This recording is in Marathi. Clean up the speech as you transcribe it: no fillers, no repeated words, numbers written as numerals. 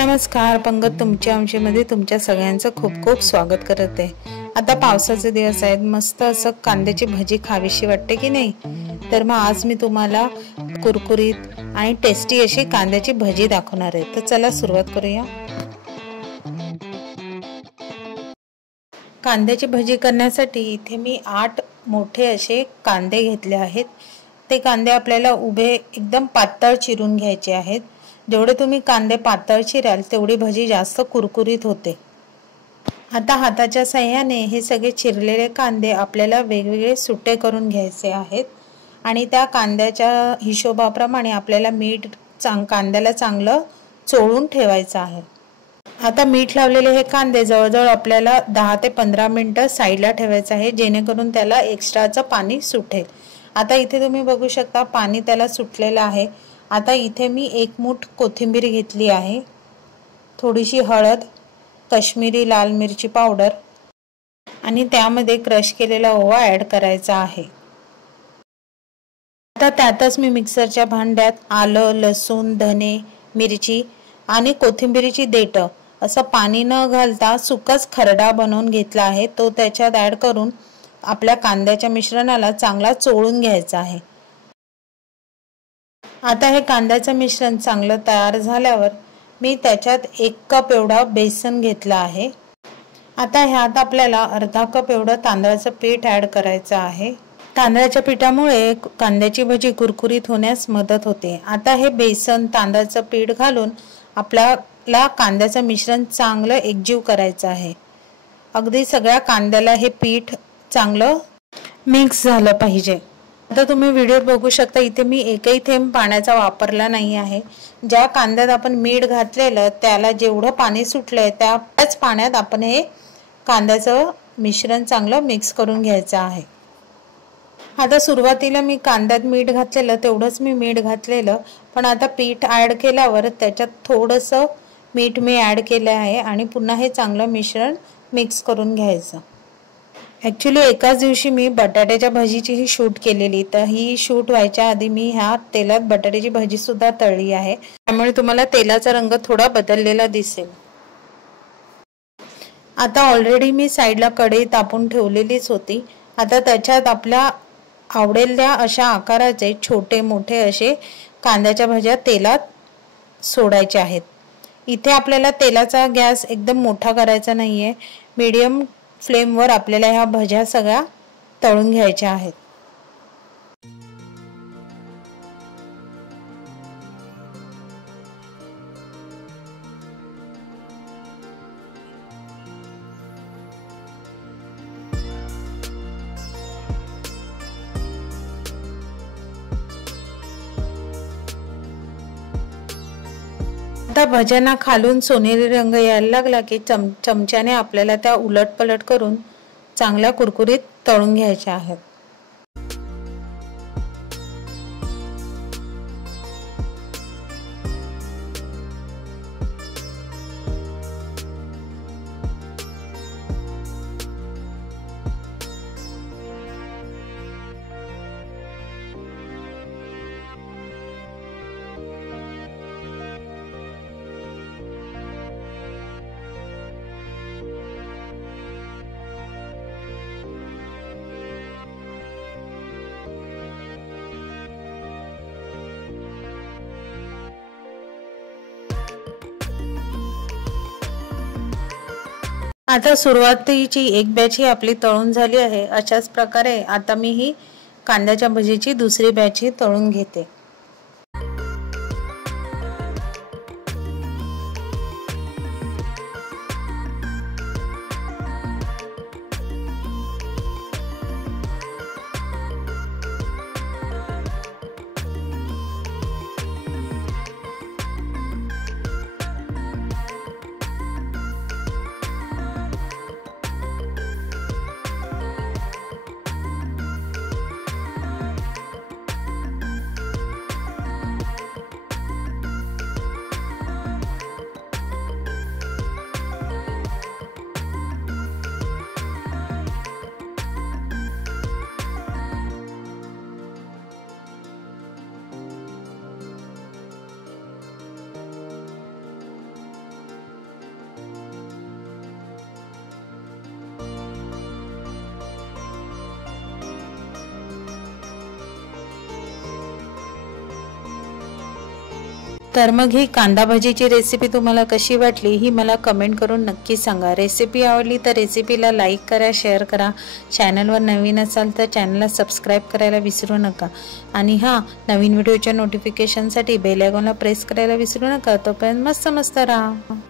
नमस्कार, पंगत तुमच्या आमच्यामध्ये तुमच्या सगळ्यांचं खूप खूप स्वागत करत आहे। आता पावसाचे दिवस आहेत, मस्त असं कांद्याची भजी खावीशी वाटते की नाही। तर मग आज मी तुम्हाला कुरकुरीत आणि टेस्टी अशी कांद्याची भजी दाखवणार आहे। तर चला सुरुवात करूया। कांद्याची भजी करण्यासाठी इथे मी 8 मोठे असे कांदे घेतले आहेत। ते कांदे आपल्याला उभे एकदम पातळ चिरून घ्यायचे आहेत। जेवढे तुम्ही कांदे पातळ चिराल तेवढी भजी जास्त कुरकुरीत होते। आता हाताच्या साहाय्याने हे सगळे चिरलेले कांदे आपल्याला वेगवेगळे सुट्टे करून घ्यायचे आहेत आणि त्या कांद्याच्या हिशोबाप्रमाणे आपल्याला मीठ कांद्याला चांगलं चोळून ठेवायचं आहे। आता मीठ लावलेले हे कांदे जवळजवळ आपल्याला 10 ते 15 मिनिटं साईडला ठेवायचं आहे, जेणेकरून त्याला एक्स्ट्राचं पाणी सुटेल। आता इथे तुम्ही बघू शकता पाणी त्याला सुटलेलं आहे। आता इथे मी 1 मूठ कोथिंबीर घेतली आहे, थोडीशी हळद, काश्मीरी लाल मिरची पावडर आणि त्यामध्ये क्रश केलेला ओवा ॲड करायचा आहे। आता त्यातच मी मिक्सरच्या भांड्यात आलं, लसूण, धने, मिरची आणि कोथिंबीरीची देठं असं पाणी न घालता सुकाच खरडा बनवून घेतला आहे। तो त्याच्यात ॲड करून आपल्या कांद्याच्या मिश्रणाला चांगला चोळून घ्यायचा आहे। आता हे कांद्याचं मिश्रण चांगलं तयार झाल्यावर मी त्याच्यात 1 कप एवढा बेसन घेतला आहे। आता ह्यात आपल्याला अर्धा कप एवढं तांदळाचं पीठ ॲड करायचं आहे। तांदळाच्या पिठामुळे कांद्याची भजी कुरकुरीत होण्यास मदत होते। आता हे बेसन तांदळाचं पीठ घालून आपल्याला कांद्याचं मिश्रण चांगलं एकजीव करायचं आहे। अगदी सगळ्या कांद्याला हे पीठ चांगलं मिक्स झालं पाहिजे। आता तुम्ही व्हिडिओत बघू शकता इथे मी एकही थेंब पाण्याचा वापरला नाही आहे। ज्या कांद्यात आपण मीठ घातलेलं त्याला जेवढं पाणी सुटलंय त्याच पाण्यात आपण हे कांद्याचं मिश्रण चांगलं मिक्स करून घ्यायचं आहे। आता सुरुवातीला मी कांद्यात मीठ घातलेलं तेवढंच मी मीठ घातलेलं, पण आता पीठ ॲड केल्यावर त्याच्यात थोडंसं मीठ मी ॲड केलं आहे आणि पुन्हा हे चांगलं मिश्रण मिक्स करून घ्यायचं। ॲक्च्युली एकाच दिवशी मी बटाट्याच्या भजीची ही शूट केलेली, तर ही शूट व्हायच्या आधी मी ह्या तेलात बटाट्याची भजी सुद्धा तळली आहे, त्यामुळे तुम्हाला तेलाचा रंग थोडा बदललेला दिसेल। आता ऑलरेडी मी साईडला कढई तापून ठेवलेलीच होती। आता त्याच्यात आपल्या आवडेल त्या अशा आकाराचे छोटे मोठे असे कांद्याच्या भज्या तेलात सोडायचे आहेत। इथे आपल्याला तेलाचा गॅस एकदम मोठा करायचा नाहीये, मीडियम फ्लेमवर आपल्याला ह्या भज्या सगळ्या तळून घ्यायच्या आहेत। आता भज्यांना खालून सोनेरी रंग यायला लागला की चमच्याने आपल्याला त्या उलटपलट करून चांगल्या कुरकुरीत तळून घ्यायच्या आहेत। आता सुरुवातीची एक बॅच ही आपली तळून झाली आहे। अशाच प्रकारे आता मी ही कांद्याच्या भजीची दुसरी बॅच ही तळून घेते। तर मग ही कांदा भाजीची रेसिपी तुम्हाला कशी वाटली ही मला कमेंट करून नक्की सांगा। रेसिपी आवडली तर रेसिपीला लाईक करा, शेअर करा। चॅनलवर नवीन असाल तर चॅनलला सबस्क्राईब करायला विसरू नका आणि नवीन व्हिडिओच्या नोटिफिकेशनसाठी बेल आयकॉनला प्रेस करायला विसरू नका। तोपर्यंत मस्त राहा।